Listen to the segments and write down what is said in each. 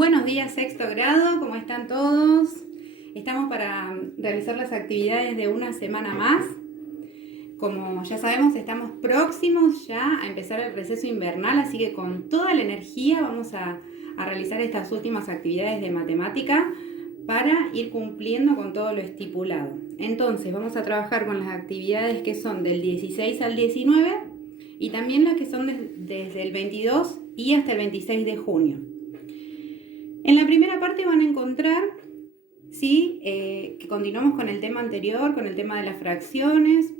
Buenos días, sexto grado, ¿cómo están todos? Estamos para realizar las actividades de una semana más. Como ya sabemos, estamos próximos ya a empezar el receso invernal, así que con toda la energía vamos a realizar estas últimas actividades de matemática para ir cumpliendo con todo lo estipulado. Entonces, vamos a trabajar con las actividades que son del 16 al 19 y también las que son desde el 22 y hasta el 26 de junio. En la primera parte van a encontrar, ¿sí? Que continuamos con el tema anterior, con el tema de las fracciones.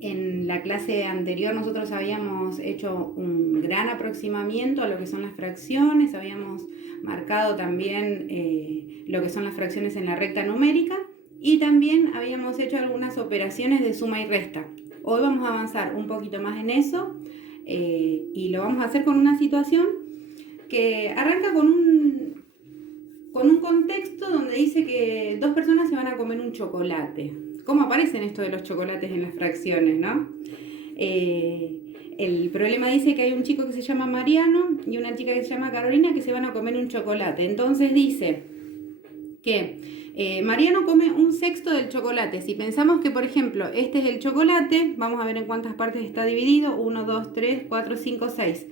En la clase anterior nosotros habíamos hecho un gran aproximamiento a lo que son las fracciones, habíamos marcado también lo que son las fracciones en la recta numérica y también habíamos hecho algunas operaciones de suma y resta. Hoy vamos a avanzar un poquito más en eso y lo vamos a hacer con una situación que arranca con un contexto donde dice que dos personas se van a comer un chocolate. ¿Cómo aparecen esto de los chocolates en las fracciones, no? El problema dice que hay un chico que se llama Mariano y una chica que se llama Carolina que se van a comer un chocolate. Entonces dice que Mariano come un sexto del chocolate. Si pensamos que, por ejemplo, este es el chocolate, vamos a ver en cuántas partes está dividido. 1, 2, 3, 4, 5, 6.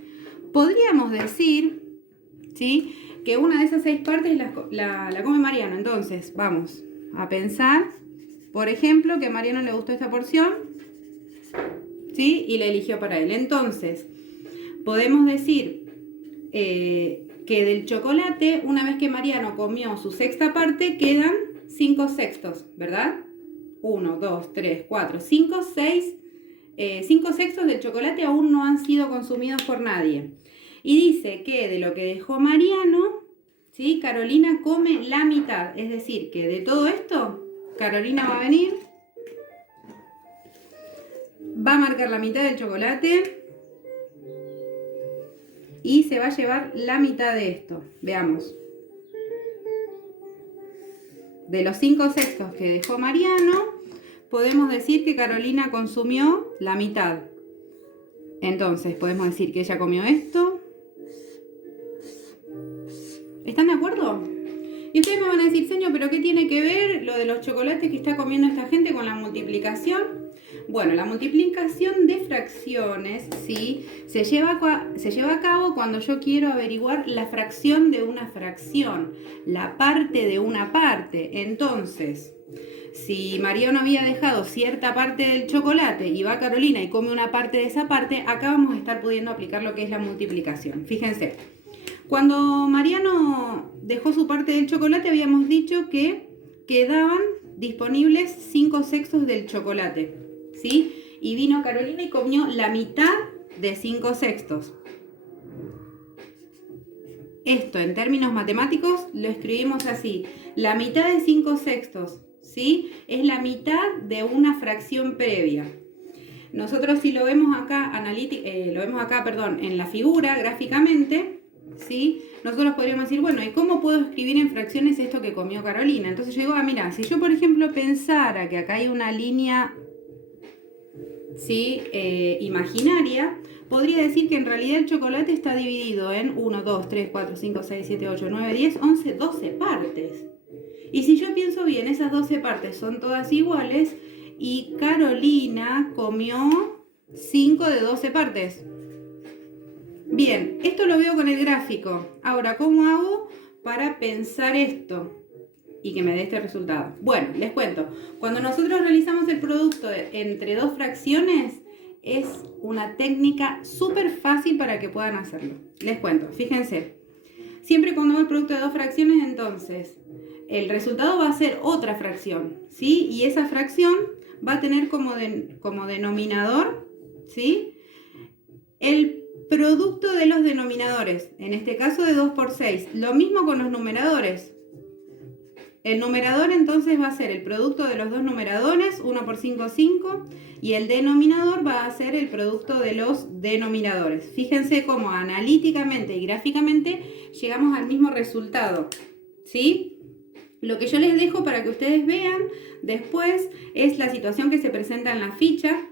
Podríamos decir, ¿sí?, que una de esas 6 partes la come Mariano. Entonces, vamos a pensar, por ejemplo, que a Mariano le gustó esta porción, ¿sí?, y la eligió para él. Entonces, podemos decir que del chocolate, una vez que Mariano comió su sexta parte, quedan 5 sextos, ¿verdad? 1, 2, 3, 4, 5, 6. 5 sextos del chocolate aún no han sido consumidos por nadie. Y dice que de lo que dejó Mariano, ¿sí?, Carolina come la mitad. Es decir, que de todo esto, Carolina va a venir, va a marcar la mitad del chocolate y se va a llevar la mitad de esto. Veamos. De los 5 sextos que dejó Mariano, podemos decir que Carolina consumió la mitad. Entonces, podemos decir que ella comió esto. ¿Están de acuerdo? Y ustedes me van a decir, señor, ¿pero qué tiene que ver lo de los chocolates que está comiendo esta gente con la multiplicación? Bueno, la multiplicación de fracciones, ¿sí?, se lleva a cabo cuando yo quiero averiguar la fracción de una fracción, la parte de una parte. Entonces, si Mariano había dejado cierta parte del chocolate y va Carolina y come una parte de esa parte, acá vamos a estar pudiendo aplicar lo que es la multiplicación. Fíjense, cuando Mariano dejó su parte del chocolate habíamos dicho que quedaban disponibles 5 sextos del chocolate, ¿sí? Y vino Carolina y comió la mitad de 5 sextos. Esto en términos matemáticos lo escribimos así: la mitad de 5 sextos, ¿sí?, es la mitad de una fracción previa. Nosotros si lo vemos acá, en la figura gráficamente, ¿sí?, nosotros podríamos decir, bueno, ¿y cómo puedo escribir en fracciones esto que comió Carolina? Entonces yo digo, mira, si yo por ejemplo pensara que acá hay una línea, ¿sí?, imaginaria, podría decir que en realidad el chocolate está dividido en 1, 2, 3, 4, 5, 6, 7, 8, 9, 10, 11, 12 partes. Y si yo pienso bien, esas 12 partes son todas iguales y Carolina comió 5 de 12 partes. Bien, esto lo veo con el gráfico. Ahora, ¿cómo hago para pensar esto y que me dé este resultado? Bueno, les cuento. Cuando nosotros realizamos el producto entre dos fracciones, es una técnica súper fácil para que puedan hacerlo. Les cuento, fíjense. Siempre cuando hago el producto de dos fracciones, entonces, el resultado va a ser otra fracción, ¿sí? Y esa fracción va a tener como denominador, ¿sí?, el producto de los denominadores, en este caso de 2 por 6. Lo mismo con los numeradores. El numerador entonces va a ser el producto de los dos numeradores, 1 por 5, 5, y el denominador va a ser el producto de los denominadores. Fíjense cómo analíticamente y gráficamente llegamos al mismo resultado, ¿sí? Lo que yo les dejo para que ustedes vean después es la situación que se presenta en la ficha,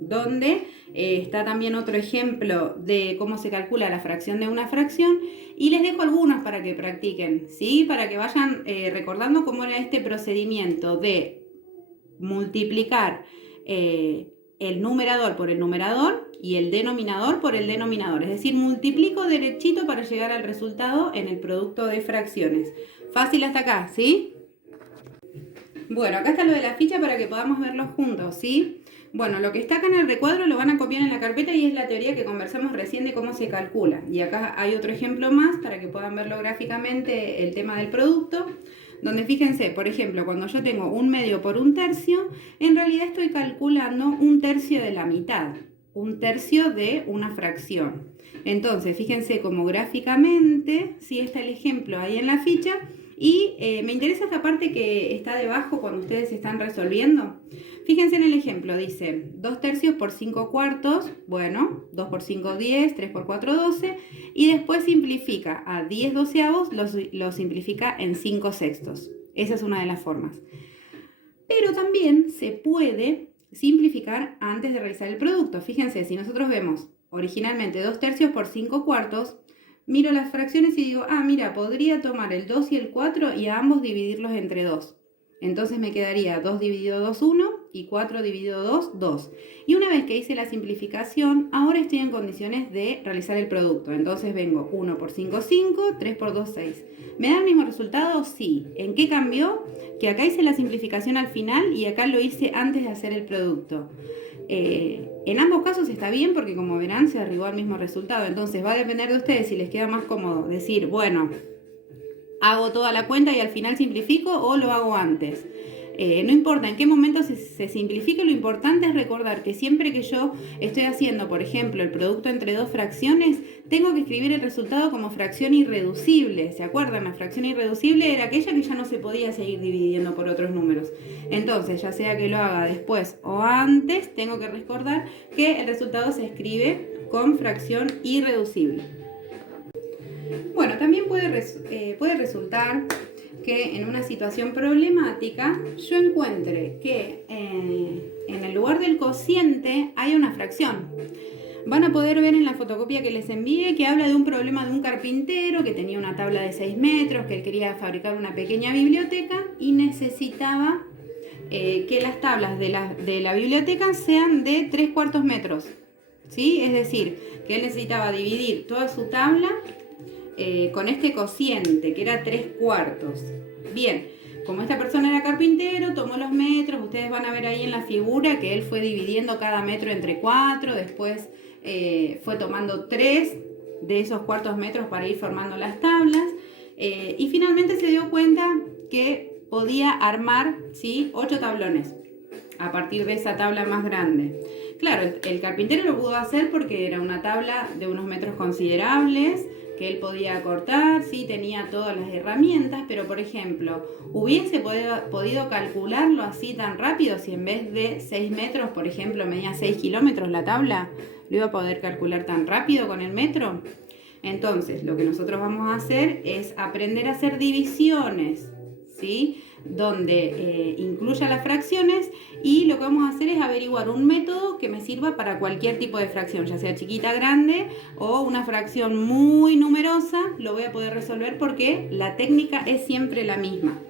donde está también otro ejemplo de cómo se calcula la fracción de una fracción, y les dejo algunos para que practiquen, ¿sí? Para que vayan recordando cómo era este procedimiento de multiplicar el numerador por el numerador y el denominador por el denominador. Es decir, multiplico derechito para llegar al resultado en el producto de fracciones. Fácil hasta acá, ¿sí? Bueno, acá está lo de la ficha para que podamos verlo juntos, ¿sí? Bueno, lo que está acá en el recuadro lo van a copiar en la carpeta y es la teoría que conversamos recién de cómo se calcula. Y acá hay otro ejemplo más para que puedan verlo gráficamente, el tema del producto, donde fíjense, por ejemplo, cuando yo tengo 1/2 por 1/3, en realidad estoy calculando 1/3 de la mitad, 1/3 de una fracción. Entonces, fíjense cómo gráficamente, sí está el ejemplo ahí en la ficha, y me interesa esta parte que está debajo cuando ustedes están resolviendo. Fíjense en el ejemplo, dice 2/3 por 5/4, bueno, 2 por 5, 10, 3 por 4, 12, y después simplifica a 10/12, lo simplifica en 5/6. Esa es una de las formas. Pero también se puede simplificar antes de realizar el producto. Fíjense, si nosotros vemos originalmente 2/3 por 5/4, miro las fracciones y digo, mira, podría tomar el 2 y el 4 y a ambos dividirlos entre 2. Entonces me quedaría 2 dividido 2, 1 y 4 dividido 2, 2. Y una vez que hice la simplificación, ahora estoy en condiciones de realizar el producto. Entonces vengo 1 por 5, 5, 3 por 2, 6. ¿Me da el mismo resultado? Sí. ¿En qué cambió? Que acá hice la simplificación al final y acá lo hice antes de hacer el producto. En ambos casos está bien porque como verán se arribó al mismo resultado. Entonces va a depender de ustedes si les queda más cómodo decir, bueno, hago toda la cuenta y al final simplifico o lo hago antes. No importa en qué momento se simplifique, lo importante es recordar que siempre que yo estoy haciendo, por ejemplo, el producto entre dos fracciones, tengo que escribir el resultado como fracción irreducible. ¿Se acuerdan? La fracción irreducible era aquella que ya no se podía seguir dividiendo por otros números. Entonces, ya sea que lo haga después o antes, tengo que recordar que el resultado se escribe con fracción irreducible. Bueno, también puede resultar que en una situación problemática yo encuentre que en el lugar del cociente hay una fracción. Van a poder ver en la fotocopia que les envié que habla de un problema de un carpintero que tenía una tabla de 6 metros, que él quería fabricar una pequeña biblioteca y necesitaba que las tablas de la biblioteca sean de 3/4 metros, ¿sí? Es decir, que él necesitaba dividir toda su tabla con este cociente, que era 3/4. Bien, como esta persona era carpintero, tomó los metros, ustedes van a ver ahí en la figura que él fue dividiendo cada metro entre 4, después fue tomando 3 de esos cuartos metros para ir formando las tablas, y finalmente se dio cuenta que podía armar, ¿sí?, 8 tablones a partir de esa tabla más grande. Claro, el carpintero lo pudo hacer porque era una tabla de unos metros considerables, que él podía cortar, sí, tenía todas las herramientas, pero por ejemplo, ¿hubiese podido calcularlo así tan rápido si en vez de 6 metros, por ejemplo, medía 6 kilómetros la tabla? ¿Lo iba a poder calcular tan rápido con el metro? Entonces, lo que nosotros vamos a hacer es aprender a hacer divisiones, ¿sí?, donde incluya las fracciones, y lo que vamos a hacer es averiguar un método que me sirva para cualquier tipo de fracción, ya sea chiquita, grande o una fracción muy numerosa. Lo voy a poder resolver porque la técnica es siempre la misma,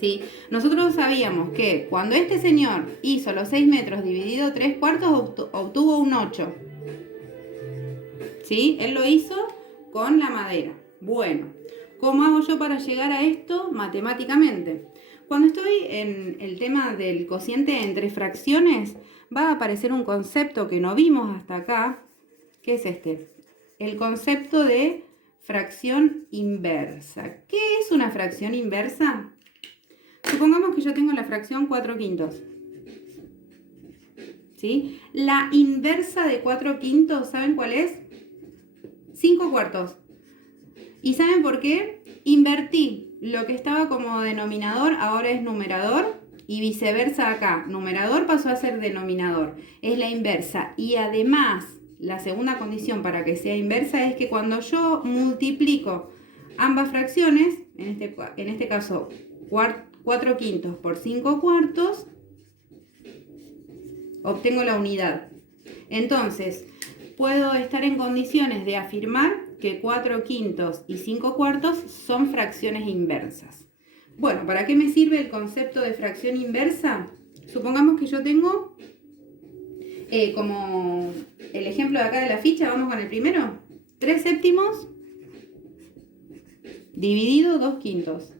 ¿sí? Nosotros sabíamos que cuando este señor hizo los 6 metros dividido 3/4 obtuvo un 8, ¿sí? Él lo hizo con la madera. Bueno, ¿cómo hago yo para llegar a esto matemáticamente? Cuando estoy en el tema del cociente entre fracciones, va a aparecer un concepto que no vimos hasta acá, que es este, el concepto de fracción inversa. ¿Qué es una fracción inversa? Supongamos que yo tengo la fracción 4/5. ¿Sí? La inversa de 4/5, ¿saben cuál es? 5/4. ¿Y saben por qué? Invertí lo que estaba como denominador, ahora es numerador, y viceversa acá. Numerador pasó a ser denominador. Es la inversa. Y además, la segunda condición para que sea inversa es que cuando yo multiplico ambas fracciones, en este caso 4/5 por 5/4, obtengo la unidad. Entonces, puedo estar en condiciones de afirmar que 4/5 y 5/4 son fracciones inversas. Bueno, ¿para qué me sirve el concepto de fracción inversa? Supongamos que yo tengo, como el ejemplo de acá de la ficha, vamos con el primero, 3/7 dividido 2/5.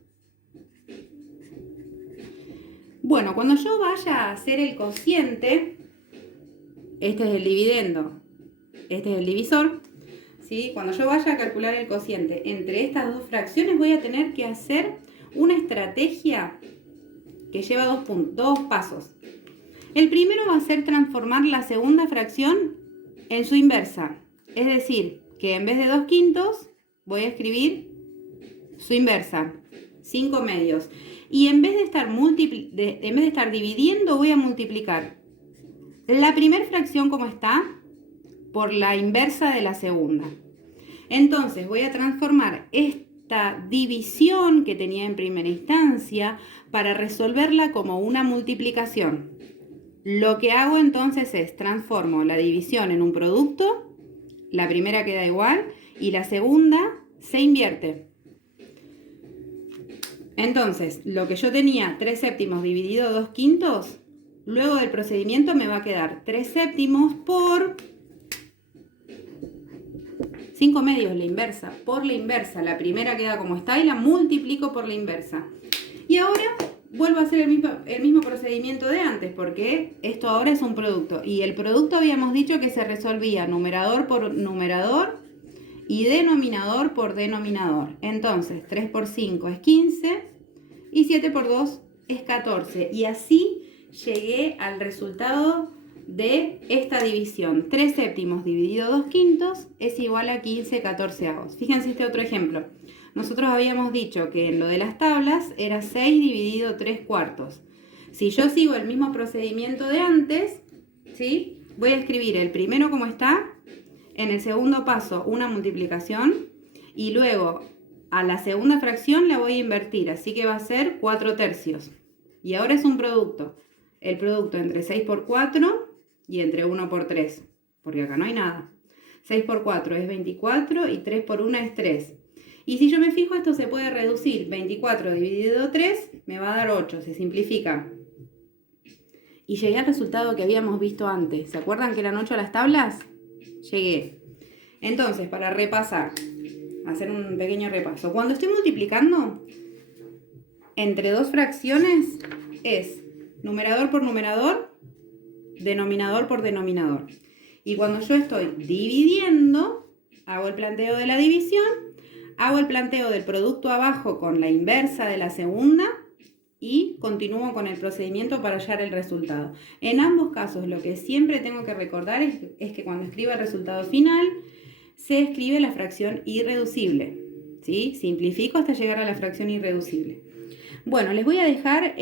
Bueno, cuando yo vaya a hacer el cociente, este es el dividendo, este es el divisor, ¿sí? Cuando yo vaya a calcular el cociente entre estas dos fracciones, voy a tener que hacer una estrategia que lleva dos pasos. El primero va a ser transformar la segunda fracción en su inversa. Es decir, que en vez de 2/5 voy a escribir su inversa, 5/2. Y en vez de estar dividiendo, voy a multiplicar la primera fracción como está por la inversa de la segunda. Entonces voy a transformar esta división que tenía en primera instancia para resolverla como una multiplicación. Lo que hago entonces es transformo la división en un producto, la primera queda igual y la segunda se invierte. Entonces, lo que yo tenía 3/7 dividido 2/5, luego del procedimiento me va a quedar 3/7 por 5/2, la inversa, por la inversa. La primera queda como está y la multiplico por la inversa. Y ahora vuelvo a hacer el mismo procedimiento de antes, porque esto ahora es un producto. Y el producto habíamos dicho que se resolvía numerador por numerador y denominador por denominador. Entonces, 3 por 5 es 15 y 7 por 2 es 14. Y así llegué al resultado de esta división. 3/7 dividido 2/5 es igual a 15/14. Fíjense este otro ejemplo. Nosotros habíamos dicho que en lo de las tablas era 6 dividido 3/4. Si yo sigo el mismo procedimiento de antes, ¿sí? Voy a escribir el primero como está, en el segundo paso una multiplicación y luego a la segunda fracción la voy a invertir, así que va a ser 4/3. Y ahora es un producto. El producto entre 6 por 4 y entre 1 por 3, porque acá no hay nada. 6 por 4 es 24 y 3 por 1 es 3. Y si yo me fijo, esto se puede reducir. 24 dividido 3 me va a dar 8, se simplifica. Y llegué al resultado que habíamos visto antes. ¿Se acuerdan que eran 8 las tablas? Llegué. Entonces, para repasar, hacer un pequeño repaso. Cuando estoy multiplicando entre dos fracciones es numerador por numerador, denominador por denominador. Y cuando yo estoy dividiendo, hago el planteo de la división, hago el planteo del producto abajo con la inversa de la segunda y continúo con el procedimiento para hallar el resultado. En ambos casos, lo que siempre tengo que recordar es que cuando escriba el resultado final, se escribe la fracción irreducible, ¿sí? Simplifico hasta llegar a la fracción irreducible. Bueno, les voy a dejar,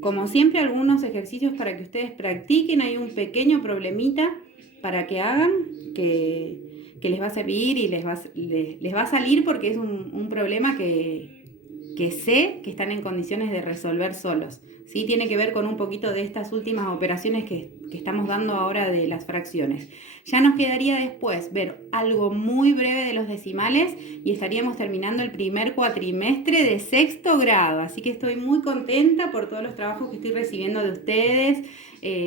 como siempre, algunos ejercicios para que ustedes practiquen. Hay un pequeño problemita para que hagan, que les va a servir y les va a salir porque es un problema que sé que están en condiciones de resolver solos. ¿Sí? Tiene que ver con un poquito de estas últimas operaciones que estamos dando ahora de las fracciones. Ya nos quedaría después ver algo muy breve de los decimales y estaríamos terminando el primer cuatrimestre de 6º grado. Así que estoy muy contenta por todos los trabajos que estoy recibiendo de ustedes,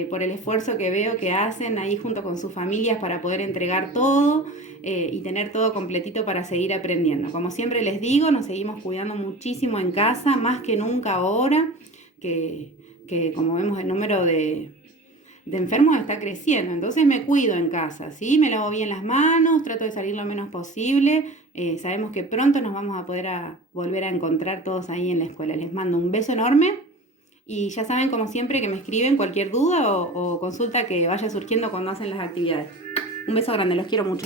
por el esfuerzo que veo que hacen ahí junto con sus familias para poder entregar todo y tener todo completito para seguir aprendiendo. Como siempre les digo, nos seguimos cuidando muchísimo en casa, más que nunca ahora, que como vemos el número de enfermos está creciendo, entonces me cuido en casa, ¿sí? Me lavo bien las manos, trato de salir lo menos posible, sabemos que pronto nos vamos a poder volver a encontrar todos ahí en la escuela. Les mando un beso enorme y ya saben, como siempre, que me escriben cualquier duda o consulta que vaya surgiendo cuando hacen las actividades. Un beso grande, los quiero mucho.